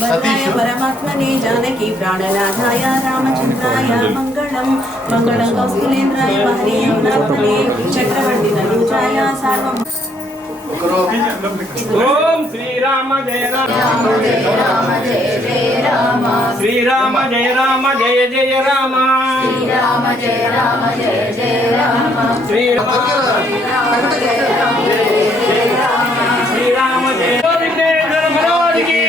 भद्राय परमात्मने जानकी प्राणनाथाय रामचंद्राय मंगलम मंगलम कौस्तुलेन्द्राय महनीयनाथने चक्रवर्ती तनूजाय सार्वम ओम श्री राम जय राम जय राम जय जय राम श्री राम जय जय राम श्री राम जय जय राम श्री राम जय राम श्री राम जय महाराज की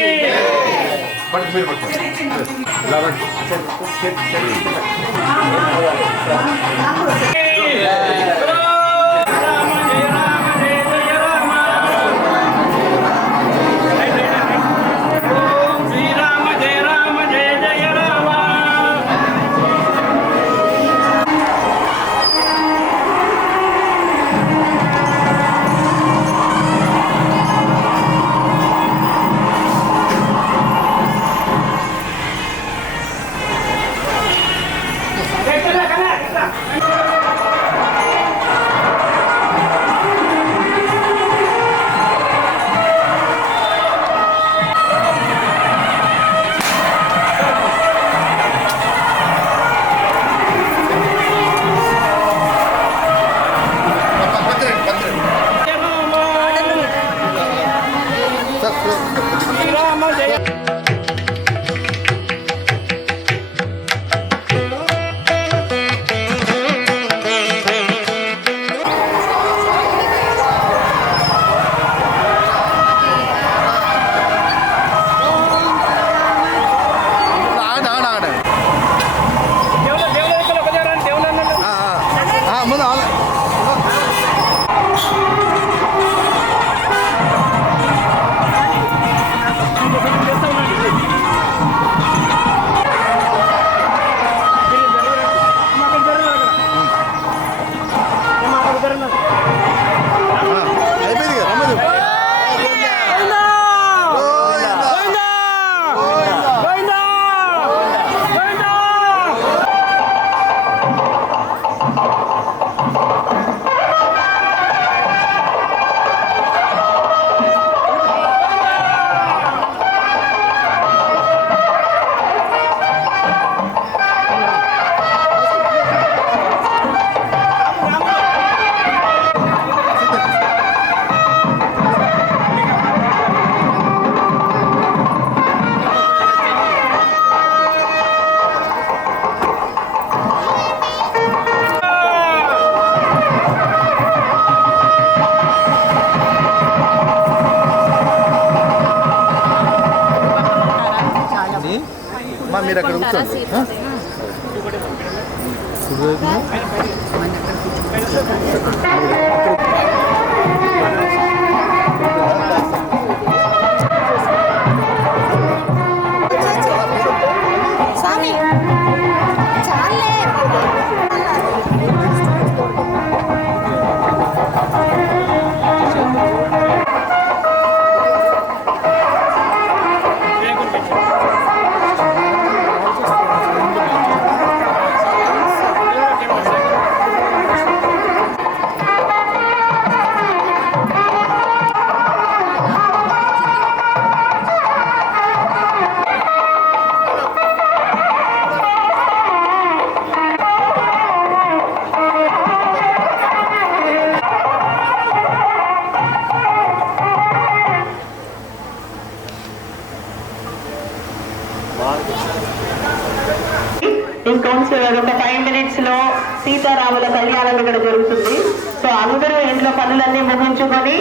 ఇంకౌన్సిలర్ ఒక 5 minutes లో సీతారాముల కళ్యాణం ఇక్కడ జరుగుతుంది. సో అందరూ ఇంట్లో పనులన్నీ ముగించుకొని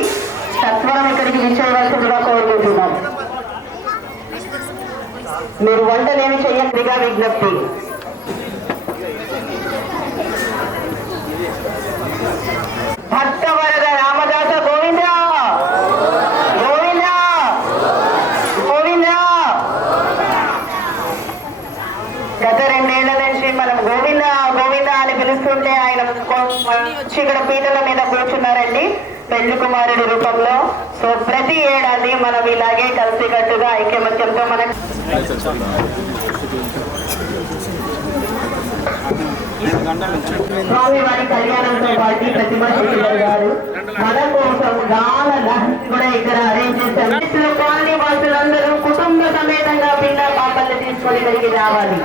సత్వరం ఇక్కడికి విచ్చేయవలసిందిగా కోరుకుంటున్నాం. మీరు వంటలేమి చెయ్యగా విజ్ఞప్తి. భక్తవరద రామదాస గోవింద గోవింద గోవింద. గత 2 ఏళ్ల నుంచి మనం గోవింద గోవింద అని పిలుస్తుంటే ఆయన ఇక్కడ పీటల మీద కూర్చున్నారండి పెళ్లి కుమారుడి రూపంలో. సో ప్రతి ఏడాది మనం ఇలాగే కలిసికట్టుగా ఐక్యమత్యంతో మన స్వామివారి కళ్యాణంతో పాటు ప్రతిమా శేఖర్ గారు మన కోసం గాన లహరి కూడా ఇక్కడ అరేంజ్ చేశారు. కాలనీ వాసులందరూ కుటుంబ సమేతంగా పిండ పాపల్ని తీసుకొని ఇక్కడికి రావాలి.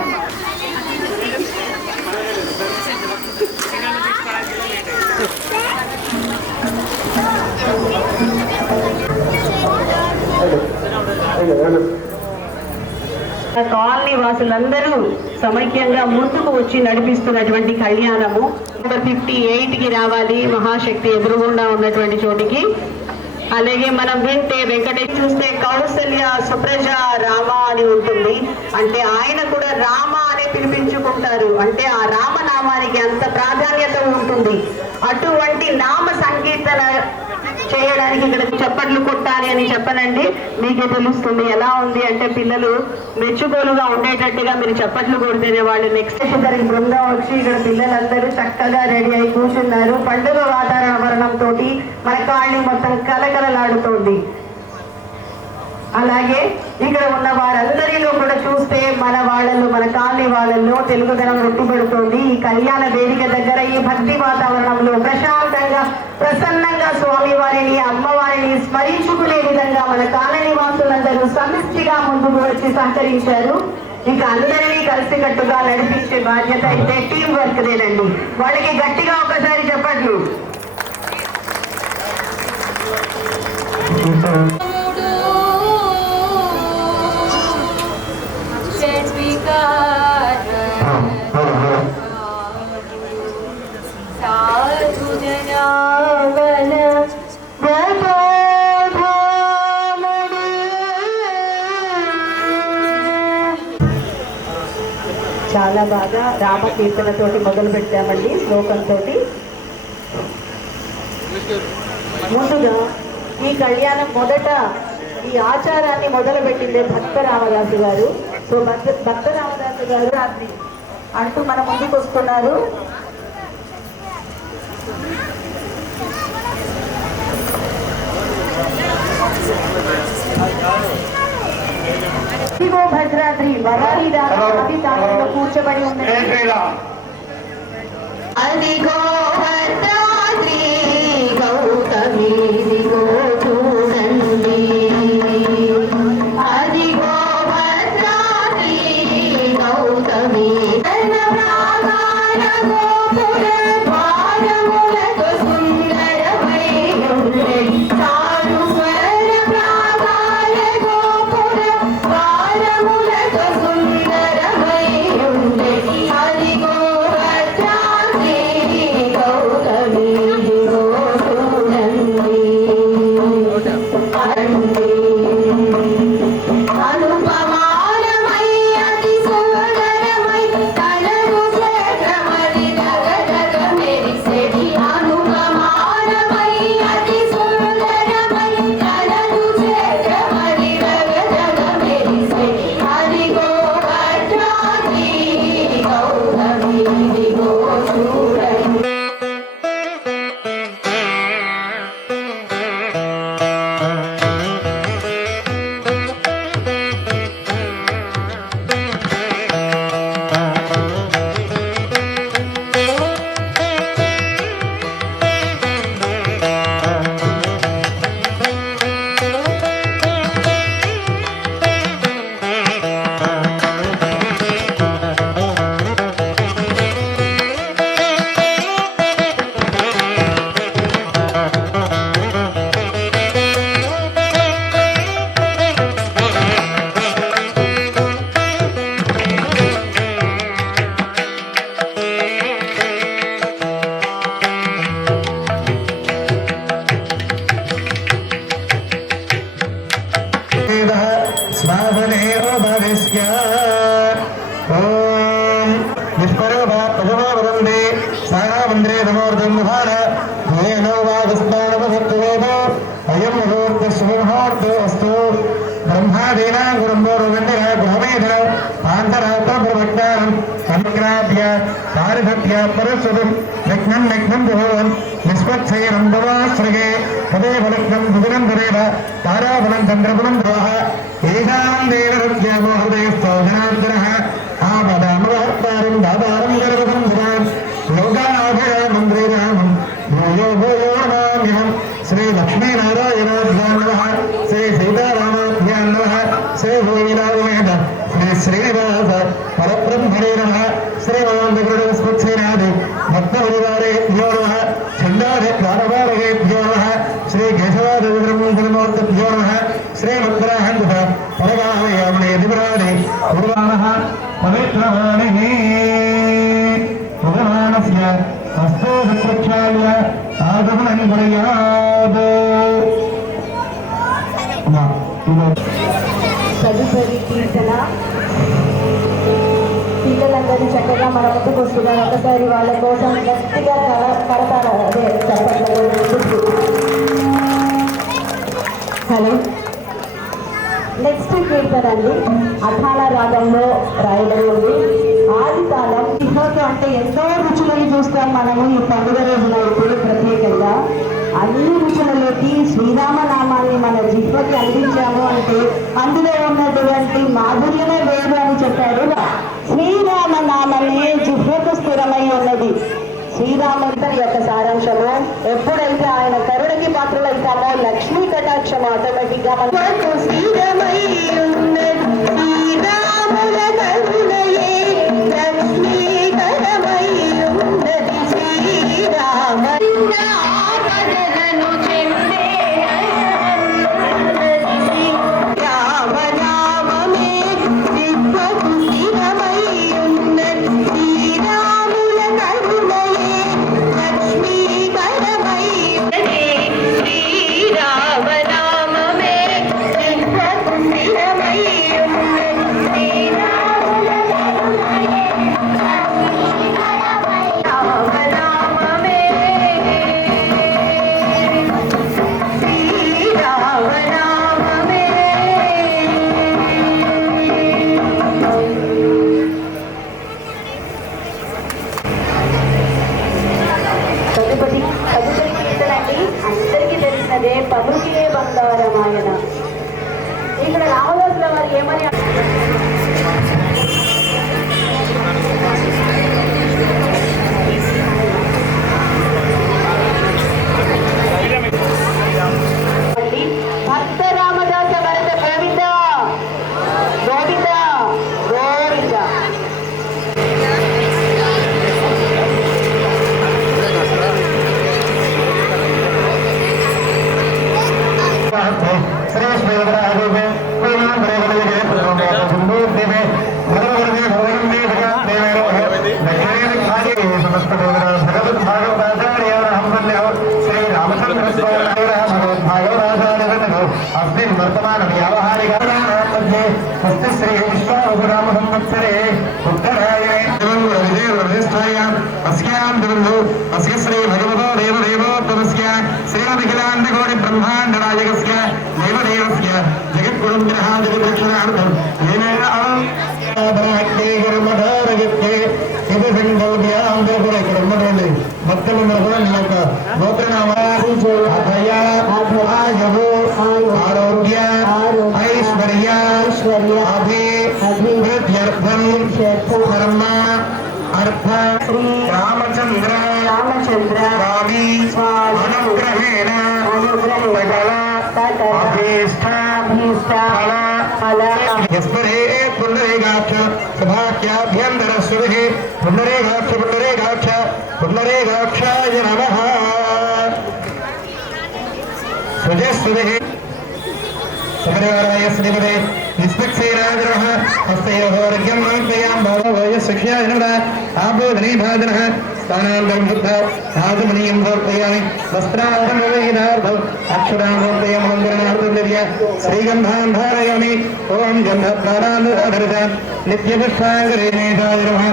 కాలనీ వాసులందరూ సమైక్యంగా ముందుకు వచ్చి నడిపిస్తున్నటువంటి కళ్యాణము 58కి రావాలి మహాశక్తి ఎదురుగుండా ఉన్నటువంటి చోటికి. అలాగే మనం వింటే వెంకటేశ్వర చూస్తే కౌసల్య సుప్రజ రామ అని ఉంటుంది. అంటే ఆయన కూడా రామ అని పిలిపించుకుంటారు. అంటే ఆ రామనామానికి అంత ప్రాధాన్యత ఉంటుంది. అటువంటి నామ సంకీర్తన చేయడానికి ఇక్కడ చప్పట్లు కొట్టాలి అని చెప్పనండి, మీకే తెలుస్తుంది ఎలా ఉంది అంటే పిల్లలు మెచ్చుకోలుగా ఉండేటట్టుగా మీరు చప్పట్లు కొడితేనే వాళ్ళు నెక్స్ట్ ఇద్దరి బృందం వచ్చి ఇక్కడ పిల్లలందరూ చక్కగా రెడీ అయి కూర్చున్నారు. పండుగ వాతావరణంతో మన కాళ్ళని మొత్తం కలకలలాడుతోంది. అలాగే ఇక్కడ ఉన్న వారందరిలో కూడా చూస్తే మన వాళ్ళల్లో మన కాలనీ వాళ్ళల్లో తెలుగుదనం రొట్టిపడుతోంది. ఈ కళ్యాణ వేదిక దగ్గర ఈ భక్తి వాతావరణంలో ప్రశాంతంగా ప్రసన్నంగా స్వామివారిని అమ్మవారిని స్మరించుకునే విధంగా మన కాలనీ వాసులందరూ సమిష్టిగా ముందుకు వచ్చి సహకరించారు. ఇక అందరినీ కలిసికట్టుగా నడిపించే బాధ్యత అయితే టీం వర్క్ దేనండి. వాళ్ళకి గట్టిగా ఒకసారి చెప్పండి. చాలా బాగా రామకీర్తనతోటి మొదలు పెట్టామండి, శ్లోకంతో. ముందుగా ఈ కళ్యాణం మొదట ఈ ఆచారాన్ని మొదలు పెట్టిందే భక్త రామదాసు గారు. సో భక్త రామదాసు గారు అంటూ మన ముందుకు వస్తున్నారు. భద్రాద్రి వరాలి రామది తాను కూర్చోబడి ఉన్నది. అదిగో భద్రాద్రి గౌతమి చూడండి, అదిగో భద్రాద్రి గౌతమి వర్ధమాన येनो वागस्तानवसत्वेदो अयं मुहूर्तः शुभमुहूर्तो अस्तु ब्रह्मादीनां गुरुम्बोरुगण्डः गोमेध आन्तरात्रप्रवक्तारम् अनुग्राभ्य पारिभक्त्य परस्वतं लग्नं भुवन् निष्पत्सैरं भवाश्रगे तदेव लग्नं बुधनं तदेव ताराबलं चन्द्रबलं भवः एषां देवहृद्यमोहृदयस्थो जनार्दनः आपदामवहर्तारं दातारं गर्वं भवान् योगाभयामं श्रीरामं भूयो भूयो नमाम्यहं श्री लक्ष्मीनारायणाभ्यां नमः श्री सीतारामाभ्यां नमः श्री भूमिनारायण श्री श्रीनिवास परब्रह्मणे नमः श्रीमानन्दगरुडस्मत्सेनादि भक्तपरिवारेभ्यो नमः छन्दादि प्राणवारकेभ्यो नमः श्री केशवादिब्रह्मूर्तिभ्यो नमः श्रीमद्राहन्तः परगामयामणे दिवराणे कुर्वाणः पवित्रवाणिः भगवानस्य हस्तो प्रक्षाल्य आगमनं कुर्यात् తదుపరి కీర్తన పిల్లలందరూ చక్కగా మన ముందుకు వస్తున్నారు. ఒకసారి వాళ్ళ కోసం గట్టిగా కడతారు. అదే చప్పట్లు. హలో, నెక్స్ట్ కీర్తన అండి అఠాల రాగంలో రాయడం ఉంది. ఆది కాలం జిహ్వకు అంటే ఎంతో రుచులను చూస్తాం మనము ఈ పండుగ రోజున ఇప్పుడు ప్రత్యేకంగా అన్ని రుచులలోకి శ్రీరామనామాన్ని మన జిహ్వకి అందించాము అంటే అందులో ఉన్నటువంటి మాధుర్యమే వేరు అని చెప్పారు. శ్రీరామనామమే జిహ్వకు స్థిరమై ఉన్నది. శ్రీరాముడి యొక్క సారాంశము ఎప్పుడైతే ఆయన కరుణకి పాత్రలైతామో లక్ష్మీ కటాక్షం ఆటోమేటిక్ గా మనకు శ్రీరమై ఉన్నది. శ్రీరాముల కరుణయే లక్ష్మీ కరమై ఉన్నది. శ్రీరామ ఆపదలను చెందే రామనామమే జిహ్వకు స్థిరమై ఉన్నది. శ్రీరాముల కరుణయే లక్ష్మీ కరమై ఉన్నది. శ్రీరామనామమే జిహ్వకు స్థిరమై ఉన్నది. శ్రీరాముల కరుణయే రామనామమే శ్రీరామనామమే. తదుపరి కీర్తన అండి అందరికీ తెలిసినదే పలుకే బంగారమాయన. ఇక్కడ రామదాసుల వారు ఏమని భక్త రామదాస భరత గోవింద గోవింద గోవింద. श्री श्रीवरादेवे पूर्णांबरेवदेवे प्रभुदेवे भगवते भगवन्ते भगवदेवे दक्षिणे दिक्पाले समस्तदेवरा भगवद्भागवताचार्याः वन्दे श्री रामचन्द्र स्वामिनः भगवद्भागवताचार्यः अस्मिन् वर्तमान व्यावहारिकमध्ये स्वस्ति श्री विश्वावसुराम संवत्सरे उत्तरायणे विजयवर्धिष्ठायाम् अस्यां दिवन्दो अस्य श्री भगवतो देवदेवोत्तमस्य श्रीमदखिलाण्डकोटि ब्रह्माण्डनायकस्य देवदेवस्य जगद्गुरुग्रहा जगद्रक्षणार्थं येनेन कर्मधारयत्ते इति संभवत्यां देवपुरकर्मदोले भक्तमनोहरनाथ गोत्रनामाभया आयवो आरोग्य ऐश्वर्य अभिवृद्ध्यर्थं धर्म अर्थ रामचंद्र स्वामी अनुग्रहेण सकल अभीष्ट फल यस्परे पुण्डरीकाक्ष सभाख्याभ्यन्तरस्वभिः पुण्डरीकाक्षाय नमः सुजस्वभिः समरवाराय श्रीमते निष्पक्षेराजनः हस्तयोः अर्घ्यं नामयां भावो यस्य शिक्षाय नमः आबोधनीभाजनः स्थानान्तरं शुद्ध आगमनीयं समर्पयामि वस्त्राभरणविहीनार्थम् अक्षरामूर्तयं मन्दिरनार्थं श्रीगन्धान् धारयामि ॐ गन्धप्राणान् नित्यपुष्पाङ्गरेणेशाय नमः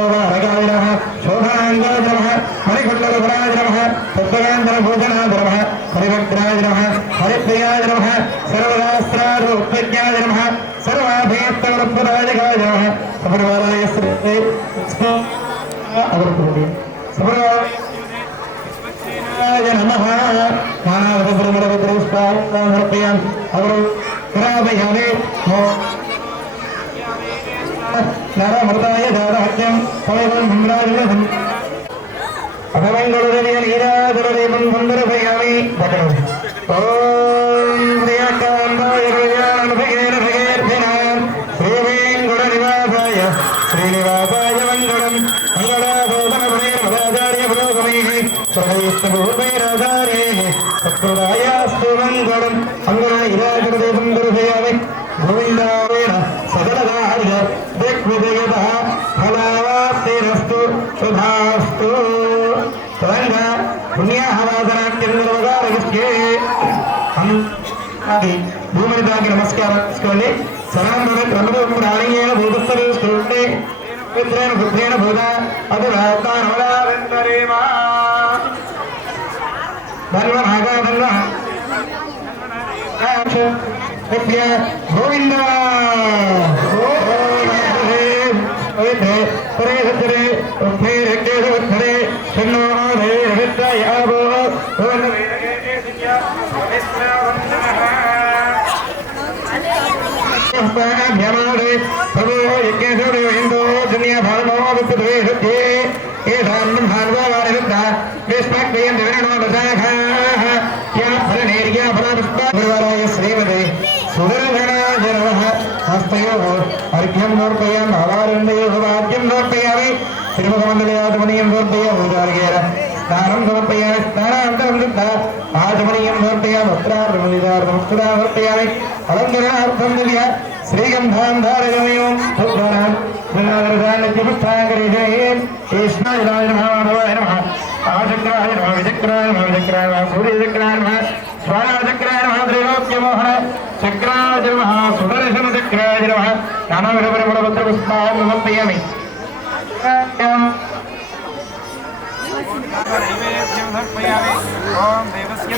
ओवारकाय नमः शोभाङ्गाय नमः हरिकुण्डलभराय नमः तत्त्वगान्तरभोजनाय नमः हरिभक्ताय नमः हरिप्रियाय नमः सर्वशास्त्रार्थोपज्ञाय नमः सर्वाभीष्टवरप्रदायकाय नमः समर्वालाय श्री समर्वाय नमः मानवपुष्पान् अवरुपयामि नरमृताय जातहत्यं सवैवं भ्राजनम् अभवङ्गलदेवीय नीराजलदेवं सुन्दरभयामि ॐ प्रियकान्ताय कल्याणभगेन भगेर्भिनां श्रीवेङ्कटनिवासाय श्रीनिवासाय मङ्गलं मङ्गलाभूषणभुरेर्मदाचार्य पुरोगमैः सर्वैस्तभूतैराचार्यैः सत्कृतायास्तु मङ्गलं मङ्गलैराजलदेवं दर्शयामि गोविन्दावेन सकलकार्य दिग्विजयतः फलावाप्तिरस्तु शुभास्तु तदङ्ग पुण्याहवादनाट्यन्दरवगारविष्ये భూమిదాకి నమస్కారం చేసుకోండి సనాతన భూతస్థే మిత్రేణ బుద్ధేన భూత అది గోవింద प्रभो यज्ञेश्वरो हिंदो दुनिया भावो विद्वे सत्ये एषां भार्गवारिवृद्धा विष्णुक्रियं दिवेणो दशाखाः या फलनेर्या फलपुष्पाय श्रीमते सुदर्शनाय नमः हस्तयोः अर्घ्यं समर्पयामि आवारण्डयोः वाद्यं समर्पयामि श्रीमुखमण्डलयातमनीयं समर्पयामि उदार्घ्येन स्नानं समर्पयामि स्नानान्तरं शुद्धा आचमनीयं समर्पयामि वस्त्रार्धमनिदार्थं समर्पयामि अलङ्करणार्थं दिव्य श्रीगन्धान् धारयाम्यों भूतानां पुष्पाङ्गरेशयेन् कृष्णाय नमः भवाय नमः आचक्राय नमः विचक्राय नमः विचक्राय नमः सूर्यचक्राय नमः स्वाहाचक्राय नमः त्रैलोक्यमोहन चक्राय नमः सुदर्शनचक्राय नमः नानाविधपरिमलपत्रपुष्पान् समर्पयामि नैवेद्यं समर्पयामि ॐ देवस्य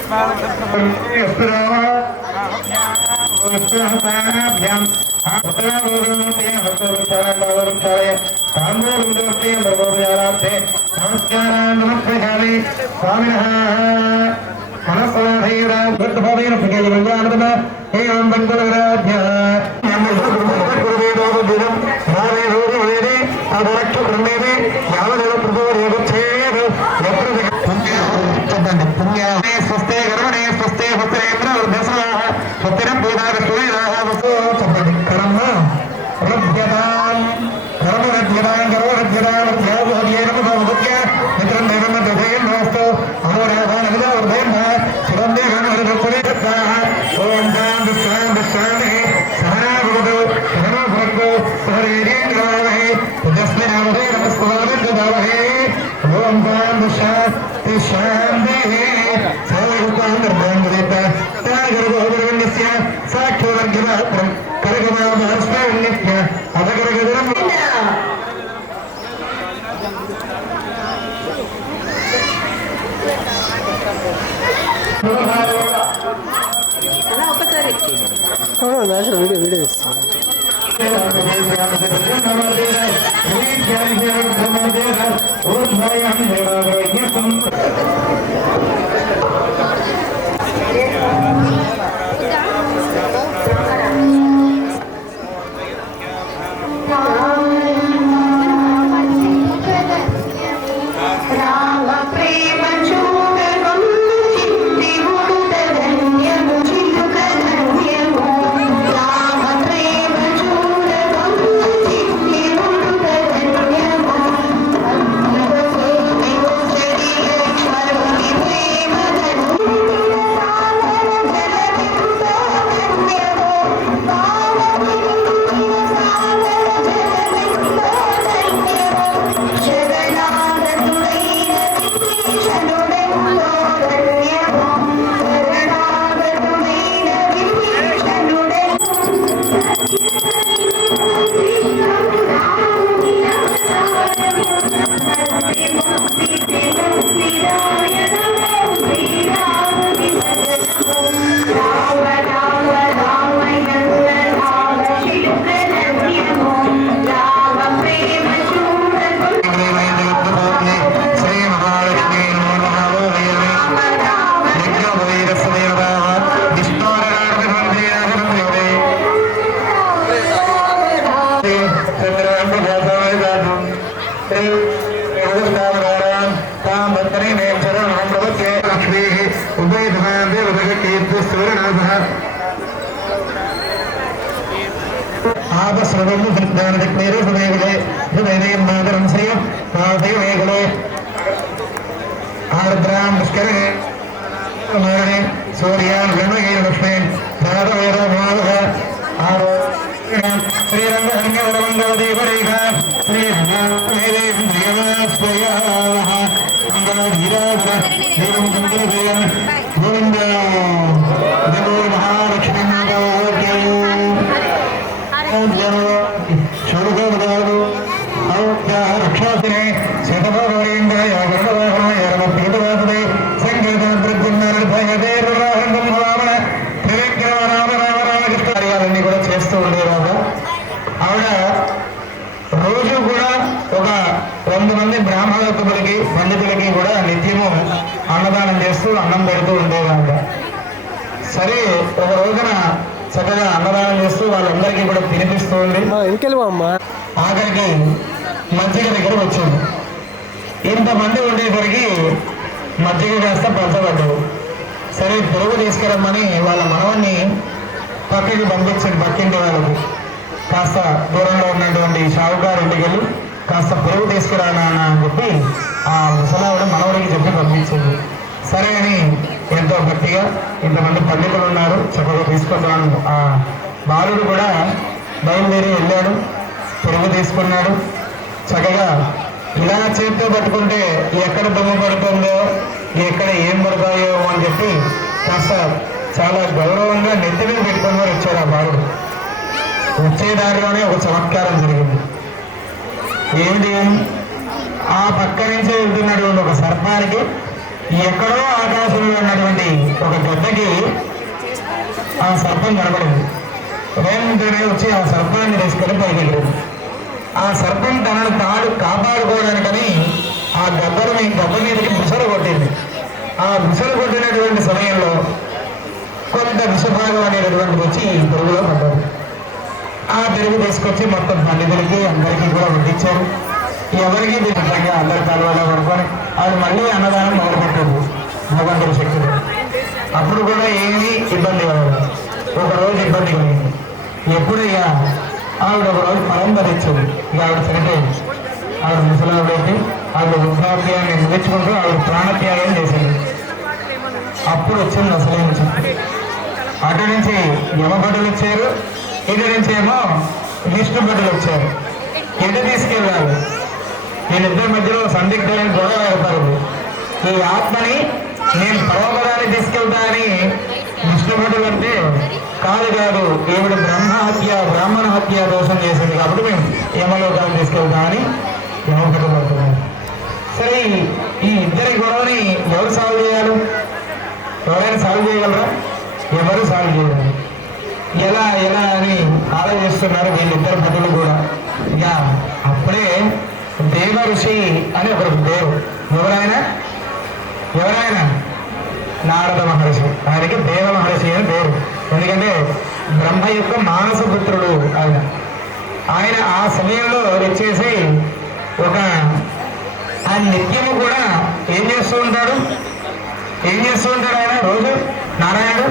स्वस्ते कर्मणे स्वस्ते पुत्रेन्द्र वृद्धस्वाः स्वस्तिरं भूतागस्तुरेणाः वस्तु कर्म रभ्यतां कर्मरभ्यतां करोरभ्यतां रभ्यावोद्येन भवद्य मित्रं देवं दधेन नमस्तु अमोराधानमिदो वर्धेनः सुरं देवं हरिभक्तवेदत्ताः ॐ शान्तिः सहना भवतु सहनो भवतु सहरेन्द्रावहे तस्मै नमस्कुमारः ॐ शान्तिः साक्षोर्घ्यमात्रं करगमामहस्मन्नित्य अधकरगदरं వీడియో Thank you. పాపస్రవము జ్ఞానచక్రేరు హృదయగులే హృదయం మాదరం శ్రియం పాదయవేగులే ఆర్ద్రాం పుష్కరే కుమారణే సూర్యాన్ విమయే లక్ష్మే నాదవేద మాధవ ఆరో శ్రీరంగ హన్యవరమంగళ దేవరేఖ శ్రీ దేవాస్వయాః మంగళ ధీరాధర దేవం మంగళదేవం గోవింద దేవో మహాలక్ష్మీ మాతాకి శోభగోదాలు రక్షాసినే శతభోగవరేంద్రాయ వరుణవాహనాయ రమపీఠవాసదే సంగీత ప్రద్యుమ్నారాయణ రామణ త్రివిక్రమ రామ రామ రామకృష్ణ కార్యాలన్నీ కూడా చేస్తూ ఉండేవారు. ఆవిడ రోజు కూడా ఒక 100 మంది బ్రాహ్మణోత్తములకి పండితులకి కూడా నిత్యము అన్నదానం చేస్తూ అన్నం పెడుతూ ఉండేవారు. సరే ఒక రోజున చక్కగా అన్నదానం చేస్తూ వాళ్ళందరికీ కూడా తినిపిస్తూ ఉంది. ఆఖరికి మజ్జిగ దగ్గర వచ్చింది. ఇంతమంది ఉండేసరికి మజ్జిగ కాస్త పంచబడ్డవు. సరే పెరుగు తీసుకురమ్మని వాళ్ళ మనవన్ని పక్కకి పంపించింది. పక్కింటి వాళ్ళకి కాస్త దూరంలో ఉన్నటువంటి షావుకారు ఇంటికి వెళ్ళి కాస్త పెరుగు తీసుకురానా అని చెప్పి ఆ ముసలావిడ మనవడికి చెప్పి పంపించింది. సరే అని ఎంతో గట్టిగా ఇంతమంది పండితులు ఉన్నారు చక్కగా తీసుకుంటున్నాను. ఆ బాలుడు కూడా బయలుదేరి వెళ్ళాడు, పెరుగు తీసుకున్నాడు. చక్కగా ఇలా చేతితో పట్టుకుంటే ఎక్కడ దొంగ పడుతుందో ఎక్కడ ఏం పడతాయో అని చెప్పి కాస్త చాలా గౌరవంగా నెత్తి మీద పెట్టుకొని వచ్చాడు ఆ బాలుడు. వచ్చే దారిలోనే ఒక చమత్కారం జరిగింది. ఏమిటి? ఆ పక్క నుంచే వెళ్తున్నటువంటి ఒక సర్పానికి ఎక్కడో ఆకాశంలో ఉన్నటువంటి ఒక గద్దకి ఆ సర్పం కనబడింది. వెంటనే వచ్చి ఆ సర్పాన్ని తీసుకొని పైకెళ్ళింది. ఆ సర్పం తనను తాడు కాపాడుకోవడానికని ఆ గబ్బ మీదకి ముసలు కొట్టింది. ఆ ముసలు కొట్టినటువంటి సమయంలో కొంత విషభాగం అనేటటువంటి వచ్చి పెరుగులో పడ్డారు. ఆ పెరుగు తీసుకొచ్చి మొత్తం పండితులకి అందరికీ కూడా వడ్డించారు. ఎవరికి దీంట్లో అందరి తలవాళ్ళ పడుకొని ఆవిడ మళ్ళీ అన్నదానం మొదలుపెట్టారు భగవంతుడి శక్తులు. అప్పుడు కూడా ఏమీ ఇబ్బంది కావాలి. ఒకరోజు ఇబ్బంది కలిగింది. ఎప్పుడయ్యా ఆవిడ ఒకరోజు ఫలం ధరించింది. ఇక ఆవిడ చనిపోయింది. ఆవిడ ముసలావిడైతే ఆవిడ వృద్ధాప్యాన్ని ముగించుకుంటూ ఆవిడ ప్రాణత్యాగం చేసింది. అప్పుడు వచ్చింది అసలైన శక్తి. అటు నుంచి యమభటులు వచ్చారు, ఇటు నుంచి ఏమో విష్ణు భటులు వచ్చారు. ఎటు తీసుకెళ్ళాలి? వీళ్ళిద్దరి మధ్యలో సందిగ్ధమైన గొడవ ఏర్పడింది. ఈ ఆత్మని నేను పరమపదాన్ని తీసుకెళ్తా అని విష్ణు భటులు అంటే కాదు ఈవిడ బ్రాహ్మణ హత్య దోషం చేసింది కాబట్టి మేము యమలోకాన్ని తీసుకెళ్తామని యమభటులు అంటున్నారు. సరే ఈ ఇద్దరి గొడవని ఎవరు సాల్వ్ చేయాలి? ఎవరైనా సాల్వ్ చేయగలరా? ఎవరు సాల్వ్ చేయగలరు? ఎలా అని ఆలోచిస్తున్నారు వీళ్ళిద్దరు భటులు కూడా. ఇక అప్పుడే దేవ ఋషి అని ఒకరు దేవు. ఎవరైనా నారద మహర్షి. ఆయనకి దేవ మహర్షి అని పేరు. ఎందుకంటే బ్రహ్మ యొక్క మానసపుత్రుడు ఆయన ఆ సమయంలో వచ్చేసి ఆ నిత్యము కూడా ఏం చేస్తూ ఉంటాడు ఆయన రోజు నారాయణుడు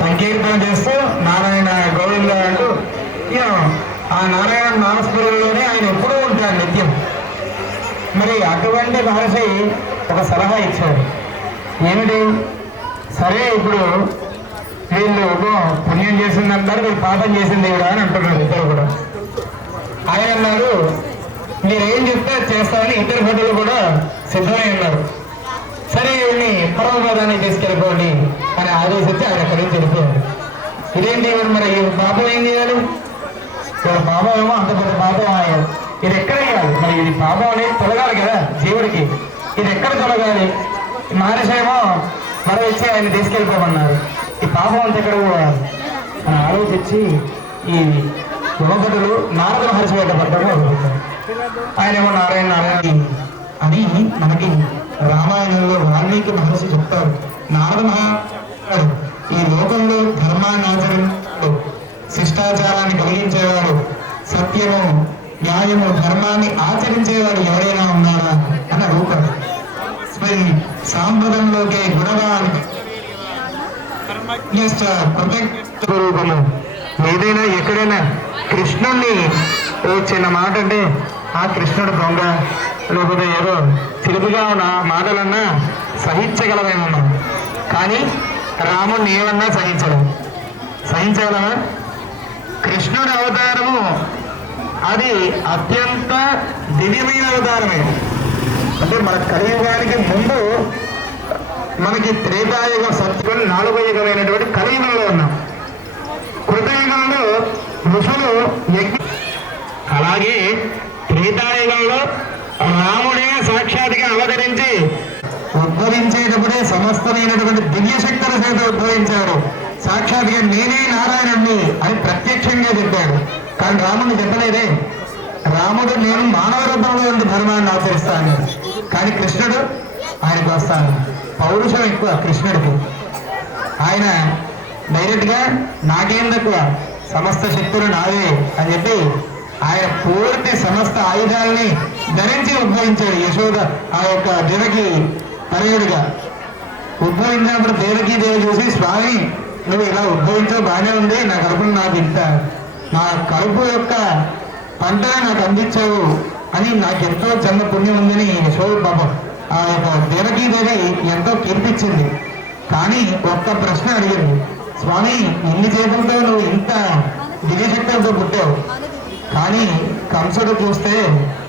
సంకీర్తన చేస్తూ నారాయణ గౌరవ అంటూ ఆ నారాయణ నామస్మరణలోనే ఆయన ఎప్పుడూ ఉంటాడు నిత్యం. మరి అటువంటి మహర్షి ఒక సలహా ఇచ్చాడు. ఏమిటి? సరే ఇప్పుడు వీళ్ళు పుణ్యం చేసిందంటారు, వీళ్ళు పాపం చేసింది కూడా అని అంటున్నారు ఇద్దరు కూడా. ఆయన అన్నారు మీరేం చెప్తే చేస్తామని ఇద్దరు భటులు కూడా సిద్ధమై ఉన్నారు. సరే వీళ్ళని పరమపదాన్ని తీసుకెళ్ళిపోండి అని ఆదేశించి ఆయన అక్కడి నుంచి వెళ్ళిపోయాడు. ఇదేంటి మరి ఈ పాపం ఏం చేయాలి? పాపం ఏమో అంత పెద్ద పాపం అయ్యారు. ఇది ఎక్కడ వేయాలి? మరి ఇది పాపం అనేది తొలగాలి కదా జీవుడికి. ఇది ఎక్కడ తొలగాలి? మహర్షి ఏమో మరో ఇచ్చి ఆయన తీసుకెళ్ళిపోమన్నారు. ఈ పాపం అంతా ఎక్కడ పోవాలి అని ఆలోచించి ఈ యువకులు నారద మహర్షి వెంట పడ్డాము. ఆయన ఏమో నారాయణ అని మనకి రామాయణంలో వాల్మీకి మహర్షి చెప్తారు. నారద మహర్షి ఈ లోకంలో ధర్మాన్ని ఆచరించాడు, శిష్టాచారాన్ని కలిగించేవాడు, సత్యము న్యాయము ధర్మాన్ని ఆచరించేవాడు ఎవరైనా ఉన్నారా అని అడుగుతాడు. సాంప్రదంలోకి గుణవాన్ రూపము ఏదైనా ఎక్కడైనా కృష్ణుణ్ణి ఓ చిన్న మాట అంటే ఆ కృష్ణుడు దొంగ లేకపోతే ఏదో చిరుపుగా ఉన్న మాటలన్నా సహించగలమేమో మనం, కానీ రాముడిని ఏమన్నా సహించగలమా? కృష్ణుడి అవతారము అది అత్యంత దివ్యమైన అవతారమే. అంటే మన కలియుగానికి ముందు మనకి త్రేతాయుగ సత్యం 4వ యుగమైనటువంటి కలియుగంలో ఉన్నాం. కృతయుగంలో ఋషులు అలాగే త్రేతాయుగంలో రాముడే సాక్షాత్గా అవతరించి ఉద్భవించేటప్పుడే సమస్తమైనటువంటి దివ్య శక్తుల చేత ఉద్భవించాడు. సాక్షాత్గా నేనే నారాయణుణ్ణి అని ప్రత్యక్షంగా చెప్పాడు. కానీ రాముడిని చెప్పలేదే. రాముడు నేను మానవ రూపంలో ఉండి ధర్మాన్ని ఆచరిస్తాను, కానీ కృష్ణుడు ఆయనకు వస్తాను. పౌరుషం ఎక్కువ కృష్ణుడికి. ఆయన డైరెక్ట్గా నాకేం తక్కువ, సమస్త శక్తులు నావే అని చెప్పి ఆయన పూర్తి సమస్త ఆయుధాలని ధరించి ఉద్భవించాడు. యశోద ఆ యొక్క దేవకి తనయుడిగా ఉద్భవించినప్పుడు దేవకి దేవి చూసి, స్వామి నువ్వు ఇలా ఉద్భవించడం బాగానే ఉంది, నా కడుపును నాకు ఇంత నా కడుపు యొక్క పంటనే నాకు అందించావు అని నాకెంతో జన్మ పుణ్యం ఉందని యశోద పాపం ఆ యొక్క దేవకీ దేవి ఎంతో కీర్తించింది. కానీ ఒక్క ప్రశ్న అడిగింది, స్వామి ఇన్ని చేతులతో నువ్వు ఇంత దివ్యశక్తులతో పుట్టావు, కానీ కంసుడు చూస్తే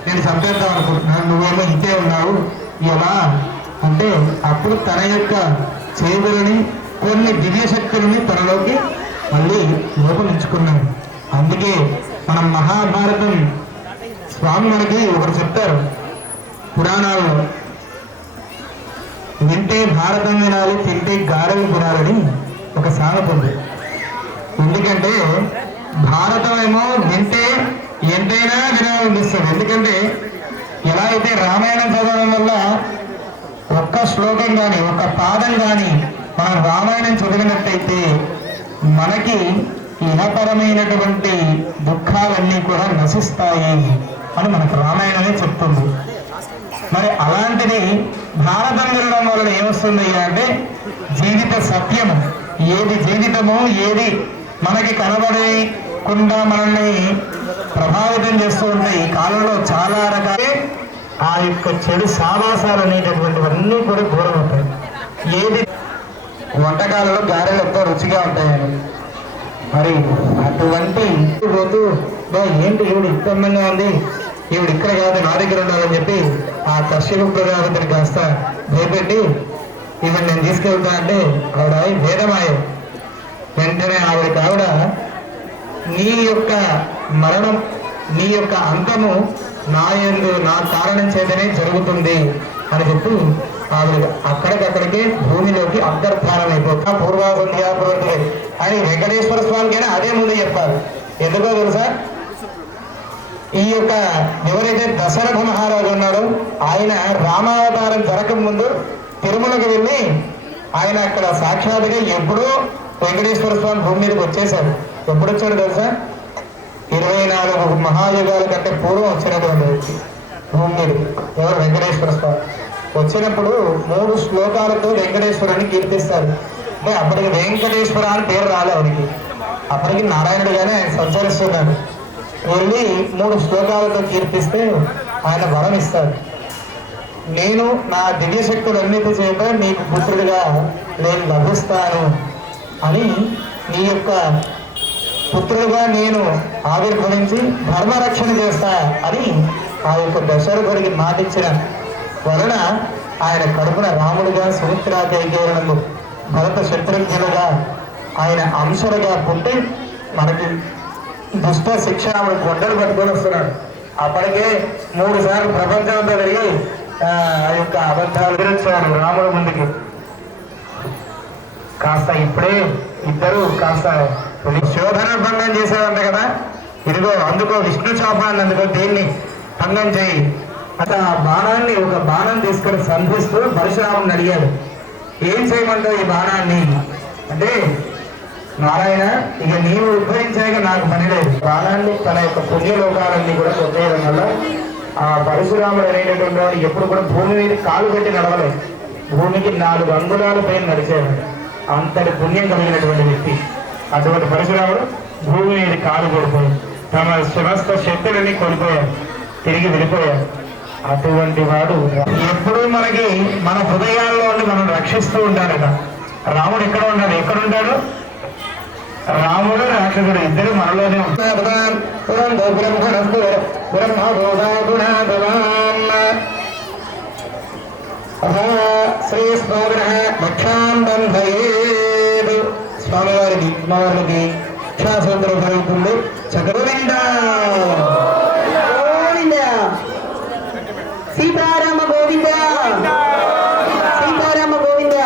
నేను చంపేద్దాం అనుకుంటున్నాను, నువ్వేమో ఇంతే ఉన్నావు ఎలా అంటే అప్పుడు తన యొక్క చేతులని కొన్ని దివ్యశక్తులని తనలోకి మళ్ళీ లోపలించుకున్నాడు. అందుకే మనం మహాభారతం స్వామి మనకి ఒకరు చెప్తారు పురాణాల్లో, వింటే భారతం వినాలి, తింటే గారెలు తినాలని ఒక సామెత ఉంది. ఎందుకంటే భారతం ఏమో వింటే ఎంతైనా వినాలనిపిస్తుంది. ఎందుకంటే ఎలా అయితే రామాయణం చదవడం వల్ల ఒక్క శ్లోకం కానీ ఒక్క పాదం కానీ మనం రామాయణం చదివినట్టయితే మనకి ఇహపరమైనటువంటి దుఃఖాలన్నీ కూడా నశిస్తాయి అని మనకు రామాయణమే చెప్తుంది. మరి అలాంటిది భారతం వినడం వలన ఏమొస్తుంది అంటే జీవిత సత్యము, ఏది జీవితమో ఏది మనకి కనబడకుండా మనల్ని ప్రభావితం చేస్తూ ఉంటాయి. ఈ కాలంలో చాలా రకాల ఆ యొక్క చెడు సావాసాలు అనేటటువంటివన్నీ కూడా దూరం ఉంటాయి. ఏది వంటకాలలో గారెలు ఎంతో రుచిగా ఉంటాయని, మరి అటువంటి పోతూ ఏంటి ఈవిడ ఇంత అందంగా ఉంది, ఈవిడ ఇక్కడ కాదు నా దగ్గర ఉండాలని చెప్పి ఆ కశ్యప ప్రజాపతిని కాస్త భయపెట్టి ఈవిడ నేను తీసుకెళ్తా అంటే ఆవిడ వేదమాయ. వెంటనే ఆవిడ నీ యొక్క మరణం, నీ యొక్క అంతము నా కారణం చేతనే జరుగుతుంది అని చెప్పి ఆవిడ అక్కడికక్కడికి భూమిలోకి అంతర్ధానం అయిపోతా. పూర్వాసంధ్యాపురంలో అని వెంకటేశ్వర స్వామికైనా అదే ముందు చెప్పాలి. ఎందుకో తెలుసా, ఈ యొక్క ఎవరైతే దశరథ మహారాజు ఉన్నాడో ఆయన రామావతారం జరగక ముందు తిరుమలకు వెళ్ళి ఆయన అక్కడ సాక్షాత్గా ఎప్పుడూ వెంకటేశ్వర స్వామి భూమి మీదకి వచ్చేసాడు. ఎప్పుడు వచ్చాడు తెలుసా, 24 మహాయుగాల కంటే పూర్వం వచ్చినటువంటి వ్యక్తి భూమి మీదకి. ఎవరు? వెంకటేశ్వర స్వామి. వచ్చినప్పుడు 3 శ్లోకాలతో వెంకటేశ్వరుని కీర్తిస్తారు. అంటే అప్పటికి వెంకటేశ్వర అని పేరు రాలే అవనికి, అప్పటికి నారాయణుడిగానే ఆయన సంచరిస్తున్నాడు. వెళ్ళి 3 శ్లోకాలతో కీర్తిస్తే ఆయన వరం ఇస్తాడు. నేను నా దివ్యశక్తులన్నిటి చేత నీకు పుత్రుడిగా నేను లభిస్తాను అని, నీ యొక్క పుత్రుడుగా నేను ఆవిర్భవించి ధర్మరక్షణ చేస్తా అని ఆ యొక్క దశరథుడికి మాటిచ్చిన వలన ఆయన కడుపున రాముడిగా, సుమిత్రా కైకేయులకు భరత శత్రుఘ్నులుగా ఆయన అంశలుగా పుట్టి మనకి దుష్ట శిక్ష గొడ్డలు పట్టుకొని వస్తున్నాడు. అప్పటికే 3 సార్లు ప్రపంచంతో తిరిగి ఆ యొక్క అబద్ధాలు ఎదురొచ్చాడు రాముడు ముందుకి. కాస్త ఇప్పుడే ఇద్దరు కాస్త శోధన భంగం చేసేదంట కదా, ఇదిగో అందుకో విష్ణు చాపాన్ని, అందుకో దేన్ని భంగం చేయి అట్లా ఆ బాణాన్ని ఒక బాణం తీసుకొని సంధిస్తూ పరశురాముని అడిగాడు, ఏం చేయమంటావు ఈ బాణాన్ని అంటే, నారాయణ ఇక నీవు ఉద్భవించాక నాకు పని లేదు. బాణాన్ని తన యొక్క పుణ్యలోకాలన్నీ కూడా కొట్టేయడం వల్ల ఆ పరశురాముడు అనేటటువంటి వాడు ఎప్పుడు కూడా భూమి మీద కాలు పెట్టి నడవలేదు. భూమికి 4 అంగుళాల పైన నడిచేవాడు. అంతటి పుణ్యం కలిగినటువంటి వ్యక్తి. అటువంటి పరశురాముడు భూమి మీద కాలు పడిపోయి తమ సమస్త శక్తులని కోల్పోయారు, తిరిగి వెళ్ళిపోయారు. అటువంటి వాడు ఎప్పుడూ మనకి మన హృదయాల్లో ఉండి మనం రక్షిస్తూ ఉంటాడట. రాముడు ఎక్కడ ఉన్నాడు? ఎక్కడుంటాడు? రాముడు రాక్షసుడు ఇద్దరు మనలోనే ఉంటారు. స్వామివారికి అమ్మవారికి క్షాసూత్రం జరుగుతుంది. చక్రవింద సీతారామ గోవింద, సీతారామ గోవింద.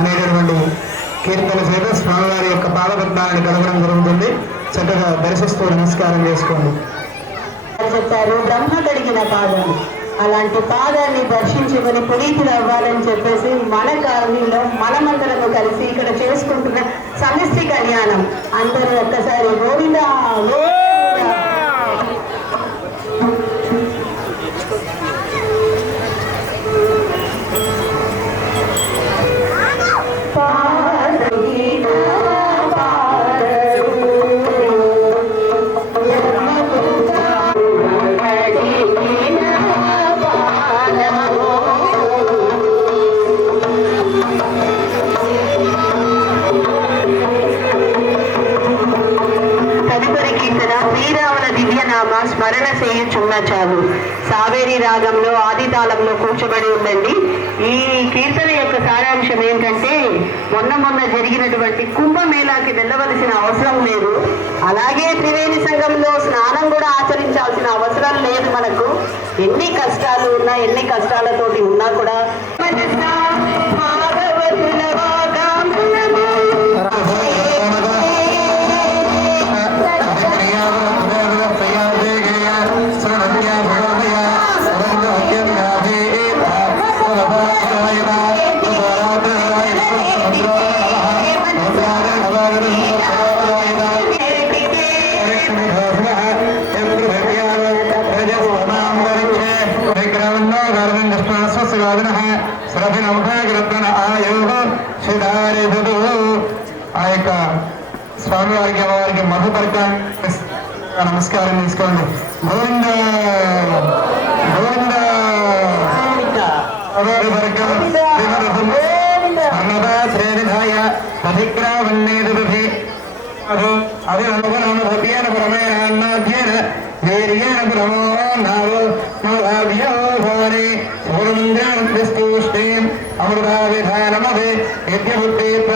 అనేటటువంటి కీర్తన చేత స్వామివారి యొక్క పాదపద్మాలను కలగడం జరుగుతుంది. చక్కగా దర్శిస్తూ నమస్కారం చేసుకోండి. చెప్పారు బ్రహ్మ కడిగిన పాదం, అలాంటి పాదాన్ని దర్శించుకొని పునీతులు అవ్వాలని చెప్పేసి మన కాలనీలో మనమందరము కలిసి ఇక్కడ చేసుకుంటున్న సమిష్టి కళ్యాణం. అందరూ ఒక్కసారి గోవిందా స్మరణ చేయుచున్న చాలు. సావేరి రాగంలో ఆది తాళంలో కూర్చోబడి ఉందండి. ఈ కీర్తన యొక్క సారాంశం ఏంటంటే, మొన్న జరిగినటువంటి కుంభమేళాకి వెళ్ళవలసిన అవసరం లేదు, అలాగే త్రివేణి సంఘంలో స్నానం కూడా ఆచరించాల్సిన అవసరం లేదు. మనకు ఎన్ని కష్టాలు ఉన్నా, ఎన్ని కష్టాలతోటి ఉన్నా కూడా ఆ యొక్క స్వామివారికి అమ్మవారికి మధుపరిక నమస్కారం తీసుకోండి. గోవింద గోవింద అన్నదా శ్రేనిధాయ పథిగ్రావన్నేదుభి అభినవనమభ్యేన పరమేనాధ్యేన వీర్యేణ పరమో నావో భారి పూర్ణంద్రాణస్తూష్ణీం अमृताविधानमदे यज्ञपुत्रेत्र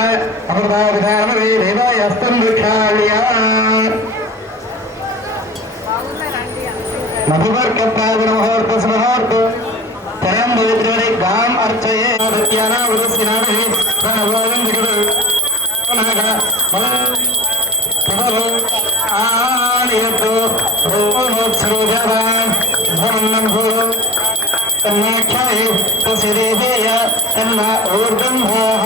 अमृताविधानमदे देवायस्तं वृक्षाल्य मधुवर्कप्रावणमुहूर्तसमुहूर्त त्रयं भवित्रे गाम् अर्चये आदित्यानां वृदस्यनामहे प्रणवोऽयं विगतनाग आनियतो ओमोत्सरोजवान् धर्मं भूरो तन्नाख्याये तस्यदेवेय तन्ना ऊर्ध्वंभाः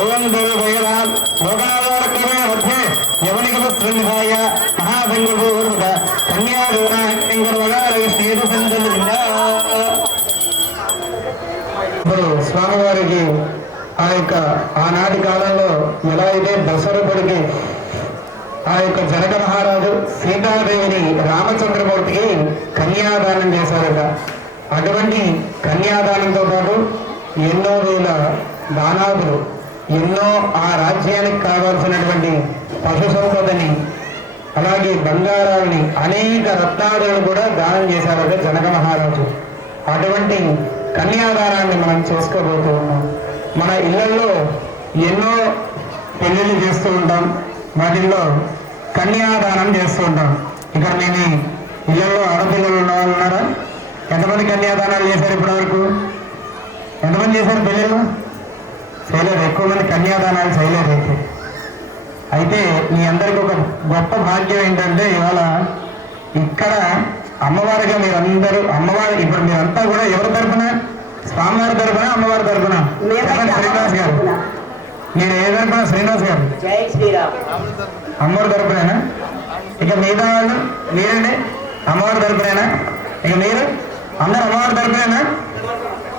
ओं देवैरां लोकावर्कमे मध्ये यवनिकवस्त्रनिधाय महाभङ्गपूर्वक कन्यादोराङ्गरवगारय श्रीरुपन्दलिंग స్వామివారికి ఆ యొక్క ఆనాటి కాలంలో ఎలా అయితే దశరథుడికి ఆ యొక్క జనక మహారాజు సీతాదేవిని రామచంద్రమూర్తికి కన్యాదానం చేశారట. అటువంటి కన్యాదానంతో పాటు ఎన్నో వేల దానాదులు, ఎన్నో ఆ రాజ్యానికి కావాల్సినటువంటి పశు సంపదని, అలాగే బంగారాన్ని, అనేక రత్నాదులను కూడా దానం చేశారట జనక మహారాజు. అటువంటి కన్యాదానాన్ని మనం చేసుకోబోతూ ఉన్నాం. మన ఇళ్లలో ఎన్నో పెళ్లిళ్ళు చేస్తూ ఉంటాం, వాటిల్లో కన్యాదానం చేస్తూ ఉంటాం. ఇక్కడ నేను ఇళ్లలో ఆడపిల్లలు ఉన్న వాళ్ళు ఉన్నారా? ఎంతమంది కన్యాదానాలు చేశారు ఇప్పటి వరకు? ఎంతమంది చేశారు పెళ్ళిళ్ళు? చేయలేదు. ఎక్కువ మంది కన్యాదానాలు చేయలేదు. అయితే మీ అందరికీ ఒక గొప్ప భాగ్యం ఏంటంటే ఇవాళ ఇక్కడ అమ్మవారిగా మీరందరూ, అమ్మవారి ఇప్పుడు మీరంతా కూడా ఎవరి తరఫున? స్వామివారి తరఫున, అమ్మవారి తరఫున? శ్రీనివాస్ గారు. మీరు ఏ తరఫున? శ్రీనివాస్ గారు. జై శ్రీరామ్. అమ్మవారి తరఫునేనా? ఇక మిగతా వాళ్ళు మీరండి అమ్మవారి తరఫునేనా? ఇక మీరు అందరు అమ్మవారి తరఫునేనా?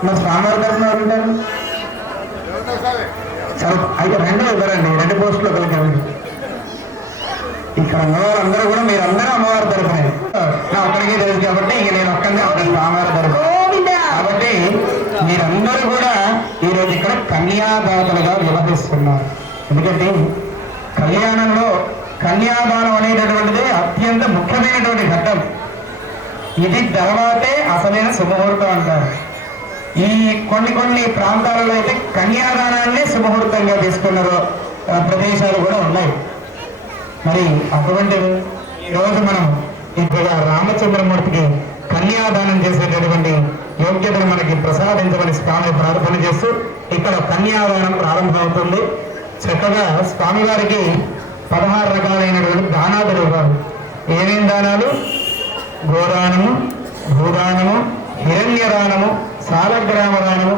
మరి స్వామివారి తరఫున ఉంటారు. అయితే రెండు ఇవ్వరండి, రెండు పోస్టులు కలిగి ఇక్కడ అమ్మవారు అందరూ కూడా మీరందరూ అమ్మవారి తరఫునే. నా ఒక్కడికి తెలుసు కాబట్టి ఇక నేను ఒక్కడే అమ్మవారి తరఫు. కాబట్టి మీరందరూ కూడా ఈరోజు ఇక్కడ కన్యాదాతలుగా వ్యవహరిస్తున్నారు. ఎందుకంటే కళ్యాణంలో కన్యాదానం అనేటటువంటిది అత్యంత ముఖ్యమైనటువంటి ఘట్టం. ఇది తర్వాతే అసలైన శుభముహూర్తం అంటారు. ఈ కొన్ని ప్రాంతాలలో అయితే కన్యాదానాన్ని శుభముహూర్తంగా తీసుకున్న ప్రదేశాలు కూడా ఉన్నాయి. మరి అటువంటి ఈరోజు మనం ఇక్కడ రామచంద్రమూర్తికి కన్యాదానం చేసేటటువంటి యోగ్యతను మనకి ప్రసాదించమని స్వామి ప్రార్థన చేస్తూ ఇక్కడ కన్యాదానం ప్రారంభమవుతుంది. చక్కగా స్వామివారికి 16 రకాలైనటువంటి దానాదులు ఇవ్వాలి. ఏమేం దానాలు? గోదానము, భూదానము, హిరణ్యదానము, సాలగ్రామ దానము,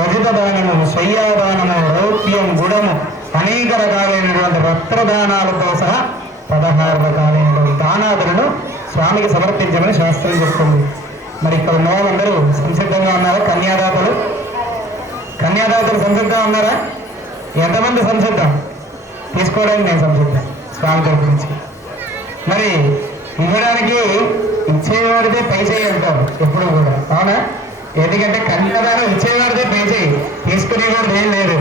రజిత దానము, శయ్యాదానము, రౌప్యం, గుడము, అనేక రకాలైనటువంటి వస్త్రదానాలతో సహా 16 రకాలైనటువంటి దానాదులను స్వామికి సమర్పించమని శాస్త్రం చెప్తుంది. మరి ఇక్కడ ఉన్న వాళ్ళందరూ సంసిద్ధంగా ఉన్నారా? కన్యాదాతలు సంసిద్ధంగా ఉన్నారా? ఎంతమంది సంసిద్ధం? తీసుకోవడానికి నేను సంసిద్ధం స్వామి తరపు నుంచి. మరి ఇవ్వడానికి ఇచ్చేవాడితే పై చేయి అంటారు ఎప్పుడు కూడా, అవునా? ఎందుకంటే కన్యాదానం ఇచ్చేవాడితే పే చేయి, తీసుకునేవాడు ఏం లేదు.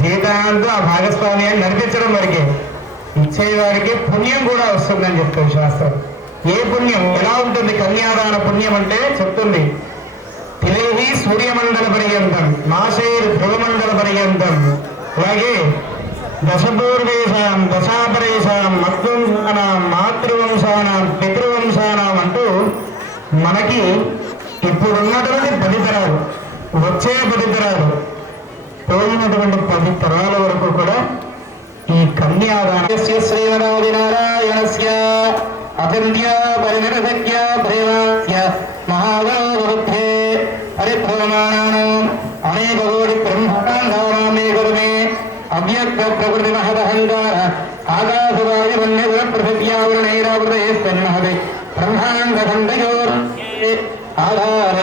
జీవితాంతో ఆ భాగస్వామ్యాన్ని నడిపించడం వరకే. ఇచ్చేవారికి పుణ్యం కూడా వస్తుందని చెప్తుంది శాస్త్రం. ఏ పుణ్యం? ఎలా ఉంటుంది కన్యాదాన పుణ్యం అంటే చెప్తుంది. తిలేహి సూర్యమండల పర్యంతం, మాసేర్ ధ్రువమండల పర్యంతం, అలాగే దశపూర్వేశాం, దశాపరేశాం, మద్వంశానాం, మాతృవంశానాం, పితృవంశానాం అంటూ మనకి ఇప్పుడున్నటువంటి 10 తరాలు, వచ్చే 10 తరాలు, పోయినటువంటి 10 తరాల వరకు కూడా ఈ కన్యాదాన శ్రీనారాయణస్య అభిర్య పరినిరసక్య ప్రేమాస్య మహాగౌరవే పరిభ్రమాణానాం అనేక కోటి బ్రహ్మాండానామే గురుమే అవ్యక్త ప్రకృతి మహదహంకార ఆకాశవాయు వన్యగుణ పృథివ్యావృణైరావృతే స్వన్మహదే బ్రహ్మాండ ఖండయోర్ ఆధార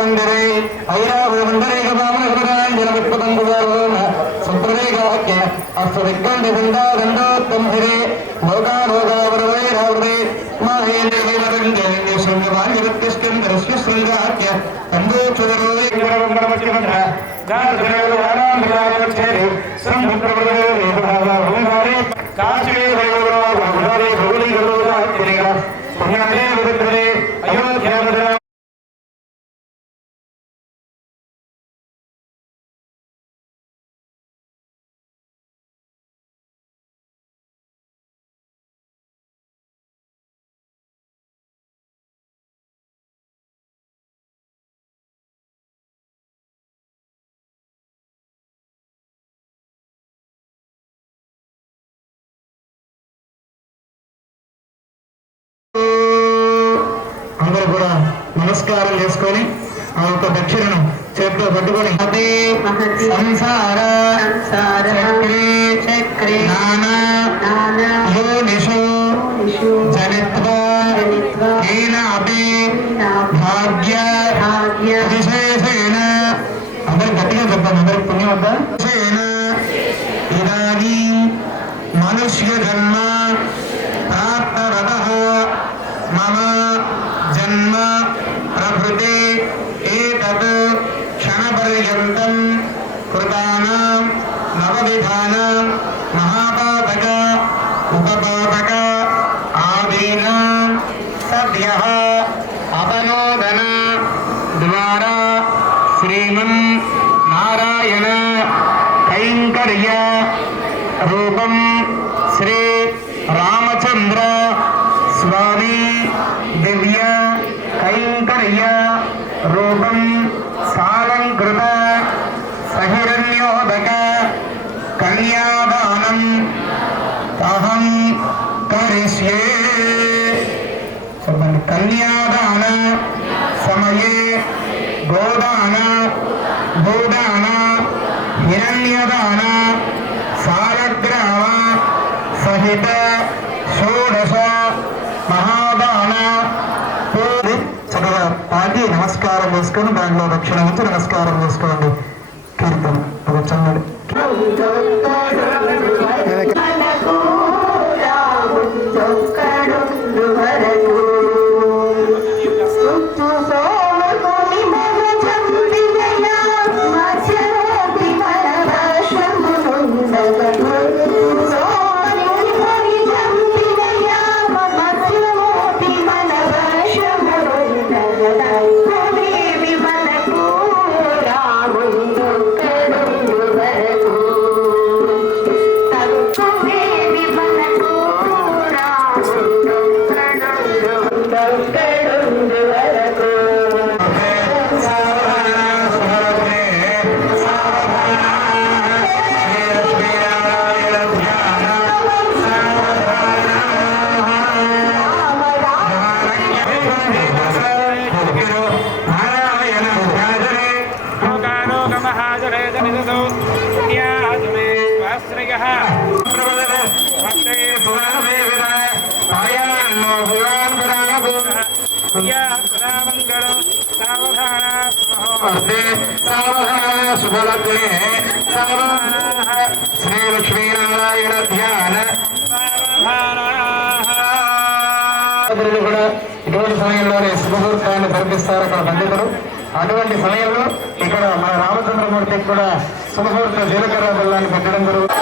వందరే ఐరావృమందరే గవామనగరాంజనవిత్పతంగువారోణ సుప్రదేగాఖ్య అస్సు విగ్గండి దండోత్తం హరే లోకాలోకావృతైరావృతే మాహేంద్రవైనరంగే శృంగవాణ్యవత్తిష్ఠందరస్వశృంగాఖ్య తండోక్షుదరోదయమంగళమచిమంద్ర గాఢ నమస్కారం చేసుకొని ఆ యొక్క దక్షిణను చేతిలో పట్టుకొని అదే సంసార చక్రే నానా యోనిషు జనిత్వా కేన అపి భాగ్య విశేషేణ అందరికి గట్టిగా చెప్పండి, అందరికి పుణ్యం వద్దా ఇదానీ మనుష్య జన్మ ప్రాప్తరతః మమ జన్మ ప్రభృతే ఏతత్ క్షణపర్యంతం కృతానాం నవవిధానాం మహాపాతక ఉపపాతక ఆదీనాం సద్యః అపనోదన ద్వారా శ్రీమన్ నారాయణ కైంకర్య రూపం శ్రీ రామచంద్ర స్వామి దివ్య కైంకర్య రూపం సాలంకృత సహిరణ్యోదక కన్యాదానం అహం కరిష్యే. చెప్పండి. కన్యాదాన సమయే గోదాన భూదాన హిరణ్యదాన సాలగ్రామ సహిత షోడశ మహాదాన చక్కగా పాటి నమస్కారం చేసుకొని దాంట్లో దక్షిణ వచ్చి నమస్కారం చేసుకోండి. కీర్తన ఒక చన్నడి శుభలగ్నే శ్రీ లక్ష్మీనారాయణ ధ్యాన కూడా ఇటువంటి సమయంలోనే శుభముహూర్తాన్ని జరిపిస్తారు అక్కడ పండితులు. అటువంటి సమయంలో ఇక్కడ మన రామచంద్రమూర్తికి కూడా శుభముహూర్త జీలకర్ర బెల్లాన్ని పెట్టడం జరుగుతుంది.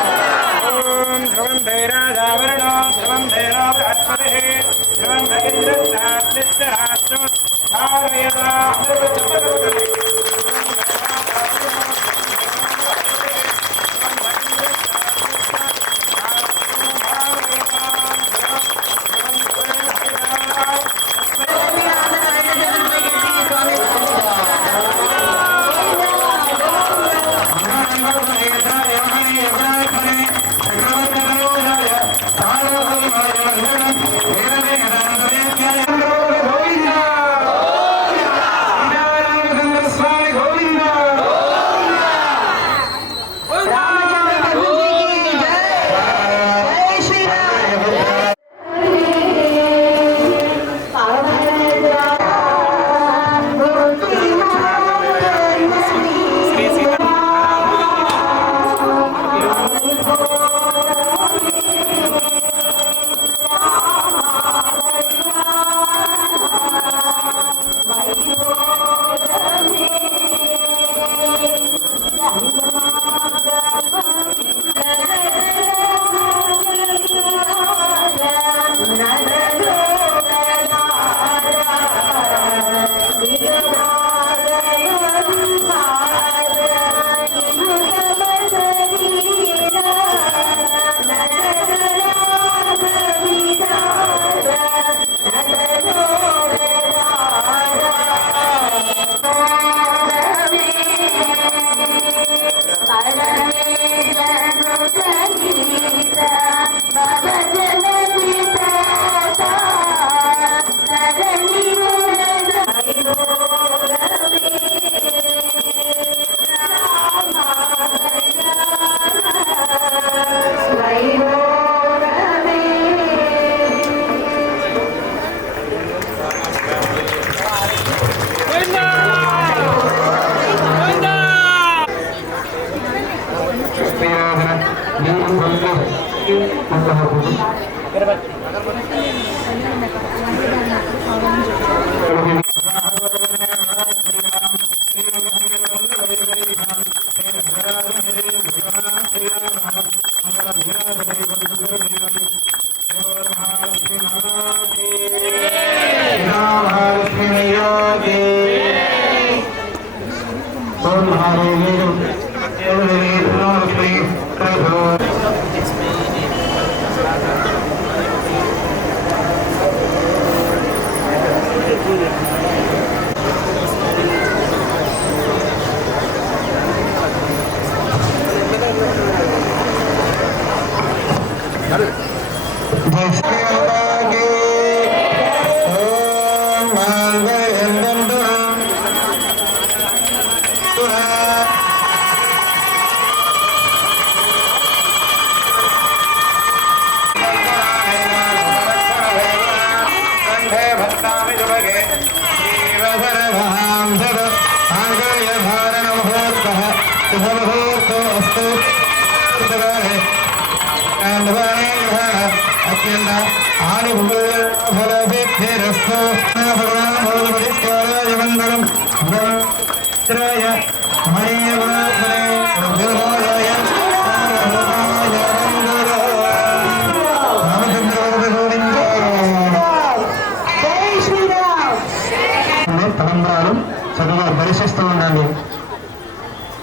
తలంబరాలు చదువుగా దర్శిస్తూ ఉండండి.